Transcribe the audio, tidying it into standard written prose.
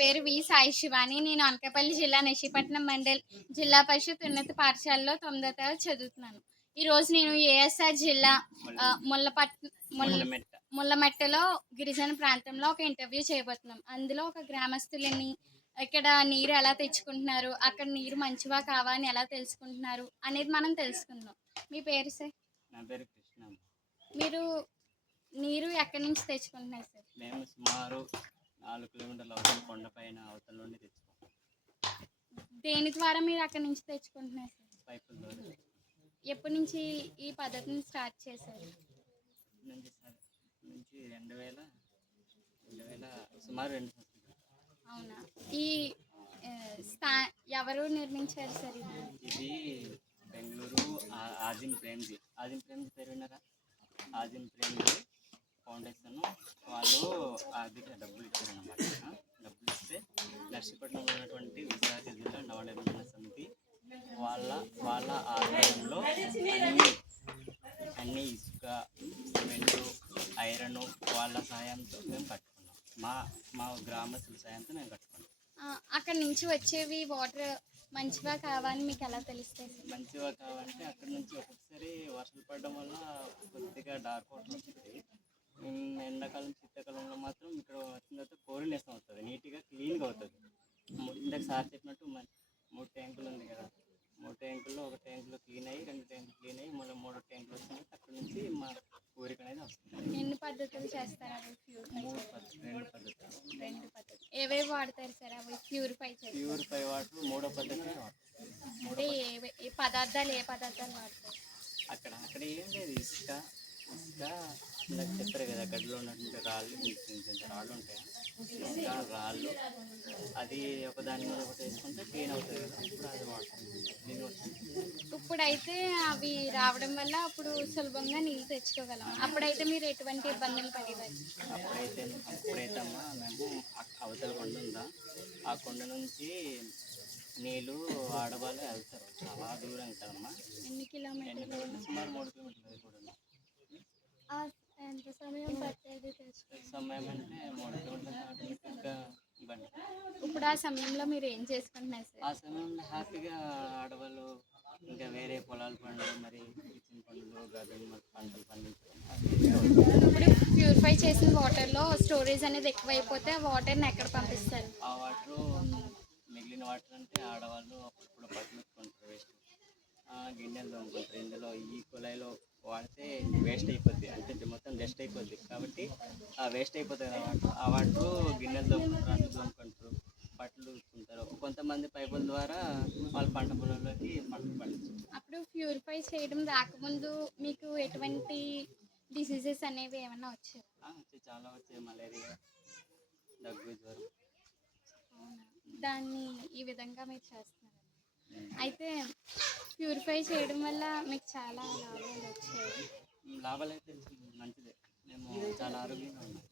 పేరు వి సాయి శివాని. నేను అనకాపల్లి జిల్లా నర్సీపట్నం మండల్ జిల్లా పరిషత్ ఉన్నత పాఠశాలలో 9వ తరగతి చదువుతున్నాను. ఈరోజు నేను ఏఎస్ఆర్ జిల్లా ముల్లపట్ ముల్ ముల్లమెట్ట ముల్లమెట్టలో గిరిజన ప్రాంతంలో ఒక ఇంటర్వ్యూ చేయబోతున్నాం. అందులో ఒక గ్రామస్తులని ఇక్కడ నీరు ఎలా తెచ్చుకుంటున్నారు, అక్కడ నీరు మంచివా కావా అని ఎలా తెలుసుకుంటున్నారు అనేది మనం తెలుసుకుందాం. మీ పేరు సార్? నా పేరు కృష్ణ. మీరు నీరు ఎక్కడి నుంచి తెచ్చుకుంటున్నారు సార్? మేము సుమారు 4 కిలోమీటర్ల అవతల కొండపైన అవతల నుండి తెచ్చుకుంటాం. దేని ద్వారా మీరు అక్కడి నుంచి తెచ్చుకుంటున్నారు సార్? పైపుల ద్వారా. ఎప్పటి నుంచి ఈ పద్ధతిని స్టార్ట్ చేశారు? నుంచి 2000 సుమారు 2 సంవత్సరాలు. అవునా? ఈ ఎవరు నిర్మించారు సార్ ఇది? ఇది బెంగళూరు ఆజిమ్ ప్రేమ్జీ పేరు విన్నారా? ఆజిమ్ ప్రేమ్జీ ఫౌండేషన్ వాళ్ళు ఆర్థిక డబ్బులు ఇచ్చారన్నమాట. డబ్బులు ఇస్తే నర్సీపట్నంలో ఉన్నటువంటి విశాఖ జిల్లా నవనిర్మాణ సమితి వాళ్ళ ఆధ్వర్యంలో అన్ని ఇసుక, సిమెంటు, ఐరన్ వాళ్ళ సాయంతో మేము కట్టుకున్నాం. మా గ్రామస్తుల సాయంతో మేము కట్టుకున్నాం. అక్కడ నుంచి వచ్చేవి వాటర్ మంచివా కావా అని మీకు ఎలా తెలుస్తాయి సార్? మంచిగా కావాలంటే అక్కడ నుంచి ఒక్కొక్కసారి వర్షాలు పడడం వల్ల కొద్దిగా డార్క్ వాటర్ వస్తుంది. ఎండాకాలం శీతాకాలంలో మాత్రం ఇక్కడ వచ్చిన తర్వాత కోరినేసం అవుతుంది, నీట్గా క్లీన్గా అవుతుంది. ఇందాక సార్ చెప్పినట్టు 3 ట్యాంకులు ఉంది కదా, 3 ట్యాంకుల్లో ఒక ట్యాంకులో క్లీన్ అయ్యి 2 ట్యాంకులు క్లీన్ అయ్యి మళ్ళీ 3 ట్యాంకులు వచ్చినాయి. అక్కడ నుంచి మా ఊరికి అనేది వస్తుంది. ఎన్ని పద్ధతులు చేస్తారు అవి? 2 పద్ధతులు. 2 పద్ధతులు ఏవేవి వాడతారు సార్? అవి ప్యూరిఫై వాటర్ 3వ పద్ధతి వాడతారు. అంటే ఏ పదార్థాలు వాడతారు? అక్కడ ఏం లేదు, ఇసుక నాకు చెప్పారు కదా, గడ్డలో ఉన్నటువంటి రాళ్ళు, చిన్న రాళ్ళు ఉంటాయి, ఇసుక రాళ్ళు, అది ఒకదాని మీద ఒకటి వేసుకుంటే క్లీన్ అవుతుంది కదా, ఇప్పుడు అది వాడుతుంది. ఇప్పుడైతే అవి రావడం వల్ల అప్పుడు సులభంగా నీళ్ళు తెచ్చుకోగలం. అప్పుడైతే మీరు ఎటువంటి ఇబ్బందులు పడేవారు? అప్పుడైతేమ్మా మేము అవతల కొండ ఉందా, ఆ కొండ నుంచి నీళ్ళు ఆడవాళ్ళు వెళ్తారు, చాలా దూరం కదమ్మా. ఎన్ని కిలోమీటర్లు? సుమారు 3 కిలోమీటర్లు కూడా. ఎంత సమయం పట్టేది? సమయం అంటే 3 కిలోమీటర్లు బండి. ఇప్పుడు ఆ సమయంలో మీరు ఏం చేసుకుంటున్నారు సార్? ఆ సమయంలో హ్యాపీగా ఆడవాళ్ళు ఇంకా వేరే పొలాలు పండుగ, మరి కిచెన్ పనులు, గదులు, పంటలు పండించడం. ఇప్పుడు ప్యూరిఫై చేసిన వాటర్లో స్టోరేజ్ అనేది ఎక్కువైపోతే ఆ వాటర్ని ఎక్కడ పంపిస్తారు? ఆ వాటర్ మిగిలిన వాటర్ అంటే ఆడవాళ్ళు అప్పుడప్పుడు బట్టలు ఉతుకుంటారు, వేస్ట్ గిన్నెలు తోముకుంటారు. ఇందులో ఈ కుళాయిలో వాడితే వేస్ట్ అయిపోద్ది, అంటే మొత్తం డస్ట్ అయిపోద్ది. కాబట్టి ఆ వేస్ట్ అయిపోతుంది కదా వాటర్, ఆ వాటర్ గిన్నెలు తోముకుంటారు, అన్ని తోముకుంటారు, బట్టలు ఉతుకుంటారు. కొంతమంది పైపుల ద్వారా వాళ్ళ పంట పొలంలోకి పంటలు పండిస్తారు. అప్పుడు ప్యూరిఫై చేయడం రాకముందు మీకు ఎటువంటి డిసీజెస్ అనేవి ఏమైనా వచ్చాయి? చాలా వచ్చాయి, మలేరియా, దగ్గు, జ్వరం. దాన్ని ఈ విధంగా మీరు చేస్తున్నారు. అయితే ప్యూరిఫై చేయడం వల్ల మీకు చాలా లాభాలు వచ్చాయి. లాభాలు అయితే మంచిదే, మేము చాలా ఆరోగ్యంగా ఉన్నాం.